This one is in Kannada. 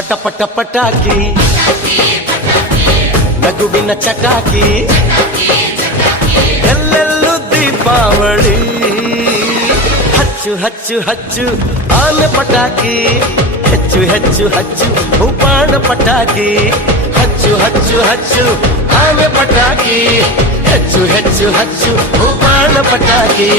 ಪಟ ಪಟ ಪಟಾಕಿ ನಗುವಿನ ಚಟಾಕಿ ಎಲ್ಲೆಲ್ಲೂ ದೀಪಾವಳಿ ಹಚ್ಚು ಹಚ್ಚು ಹಚ್ಚು ಆನೆ ಪಟಾಕಿ ಹೆಚ್ಚು ಹೆಚ್ಚು ಹಚ್ಚು ಬಾಣ ಪಟಾಕಿ ಹಚ್ಚು ಹಚ್ಚು ಹಚ್ಚು ಆನೆ ಪಟಾಕಿ ಹೆಚ್ಚು ಹೆಚ್ಚು ಹಚ್ಚು ಬಾಣ ಪಟಾಕಿ